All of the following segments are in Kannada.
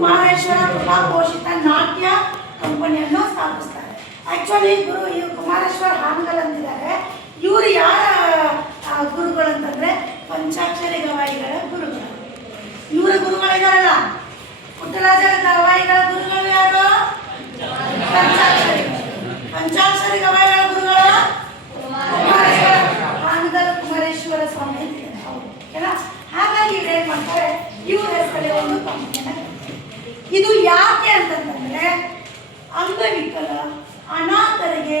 ಕುಮಾರೇಶ್ವರ ಕೃಪಾ ಪೋಷಿತ ನಾಟ್ಯ ಕಂಪನಿಯನ್ನು ಸ್ಥಾಪಿಸ್ತಾರೆ. ಆ್ಯಕ್ಚುಲಿ ಇವರು ಕುಮಾರೇಶ್ವರ ಹಾನಗಲ್ ಅಂತಿದ್ದಾರೆ. ಇವರು ಯಾರ ಗುರುಗಳು ಅಂತಂದರೆ ಪಂಚಾಕ್ಷರಿ ಗವಾಯಿಗಳ ಗುರುಗಳು. ಇವರ ಗುರುಗಳಿದಾರಲ್ಲ, ಪುಟ್ಟರಾಜ ಗವಾಯಿಗಳ ಗುರುಗಳು ಯಾರು? ಪಂಚಾಕ್ಷರಿ ಗವಾಯಿಗಳ ಗುರುಗಳು ಕುಮಾರೇಶ್ವರ ಹಾನಗಲ್ ಕುಮಾರೇಶ್ವರ ಸ್ವಾಮಿ ಅಂತಿದ್ದಾರೆ ಅವರು. ಓಕೆನಾ? ಹಾಗಾಗಿ ಇವ್ರು ಏನು ಮಾಡ್ತಾರೆ, ಇವ್ರ ಹೆಸರಲ್ಲಿ ಒಂದು ಕಂಪನಿಯನ್ನು. ಇದು ಯಾಕೆ ಅಂತಂದರೆ ಅಂಗವಿಕಲ ಅನಾಥರಿಗೆ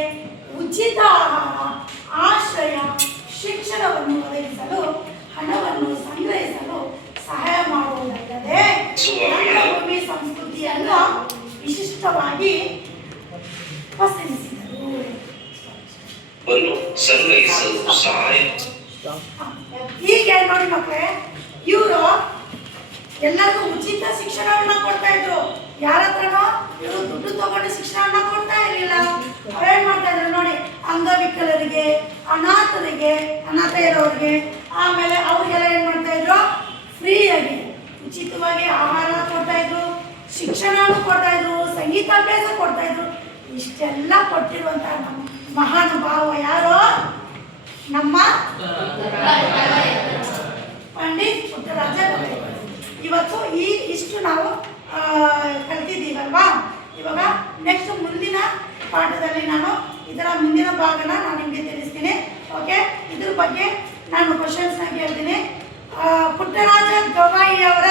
ಉಚಿತ ಆಹಾರ, ಆಶ್ರಯ, ಶಿಕ್ಷಣವನ್ನು ಒದಗಿಸಲು ಹಣವನ್ನು ಸಂಗ್ರಹಿಸಲು ಸಹಾಯ ಮಾಡುವುದಲ್ಲದೆ ರಂಗಭೂಮಿ ಸಂಸ್ಕೃತಿಯನ್ನು ವಿಶಿಷ್ಟವಾಗಿ ಪರಿಶೀಲಿಸಿದರು. ಈಗ ನೋಡಿ ಮಕ್ಕಳೇ, ಇವರು ಎಲ್ಲರಿಗೂ ಉಚಿತ ಶಿಕ್ಷಣವನ್ನ ಕೊಡ್ತಾ ಇದ್ರು. ಯಾರ ಹತ್ರನೋ ಇವರು ದುಡ್ಡು ತಗೊಂಡು ಶಿಕ್ಷಣವನ್ನ ಕೊಡ್ತಾ ಇರಲಿಲ್ಲ. ಅವ್ರೇನ್ ಮಾಡ್ತಾ ಇದ್ರು ನೋಡಿ, ಅಂಗವಿಕಲರಿಗೆ, ಅನಾಥರಿಗೆ, ಅನಾಥ ಇರೋರಿಗೆ, ಆಮೇಲೆ ಅವ್ರಿಗೆಲ್ಲ ಏನ್ ಮಾಡ್ತಾ ಇದ್ರು, ಫ್ರೀಯಾಗಿ ಉಚಿತವಾಗಿ ಆಹಾರ ಕೊಡ್ತಾ ಇದ್ರು, ಶಿಕ್ಷಣನೂ ಕೊಡ್ತಾ ಇದ್ರು, ಸಂಗೀತಾಭ್ಯಾಸ ಕೊಡ್ತಾ ಇದ್ರು. ಇಷ್ಟೆಲ್ಲ ಕೊಟ್ಟಿರುವಂತಹ ನಮ್ಮ ಮಹಾನುಭಾವ ಯಾರು? ನಮ್ಮ ಪಂಡಿತ್ ಪುಟ್ಟರಾಜ ಗವಾಯಿಗಳು. ಇವತ್ತು ಇಷ್ಟು ನಾವು ಕಲ್ತಿದ್ದೀವಲ್ವಾ. ಇವಾಗ ನೆಕ್ಸ್ಟ್ ಮುಂದಿನ ಪಾಠದಲ್ಲಿ ನಾನು ಇದರ ಮುಂದಿನ ಭಾಗನ ನಾನು ನಿಮಗೆ ತಿಳಿಸ್ತೀನಿ. ಓಕೆ, ಇದ್ರ ಬಗ್ಗೆ ನಾನು ಕ್ವಶನ್ಸ್ನ ಕೇಳ್ತೀನಿ. ಪುಟ್ಟರಾಜ ಗವಾಯಿಯವರ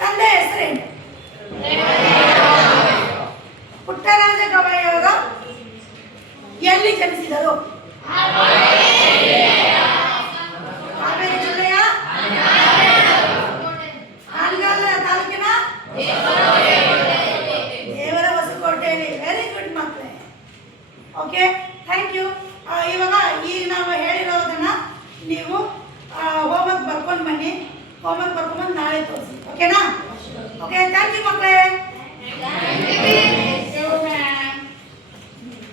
ತಂದೆ ಹೆಸರೇನು? ಪುಟ್ಟರಾಜ ಗವಾಯಿಯವರು ಎಲ್ಲಿ ಜನಿಸಿದರು? ಹಾವೇರಿ ಜಿಲ್ಲೆಯ ಹಾನಗಲ್ ತಾಲೂಕಿನ ದೇವರ ಹೊಸಕೋಟೆಯಲ್ಲಿ. ವೆರಿ ಗುಡ್ ಮಕ್ಕಳೇ. Okay, thank you. ಇವಾಗ ಈಗ ನಾವು ಹೇಳಿರೋದನ್ನ ನೀವು ಹೋಮ್ವರ್ಕ್ ಬರ್ಕೊಂಡು ಬನ್ನಿ. ಹೋಮ್ವರ್ಕ್ ಬರ್ಕೊಂಡ್ಬಂದು ನಾಳೆ ತೋರಿಸಿ. ಓಕೆನಾ? ಓಕೆ, ಥ್ಯಾಂಕ್ ಯು ಮಕ್ಕಳೇ.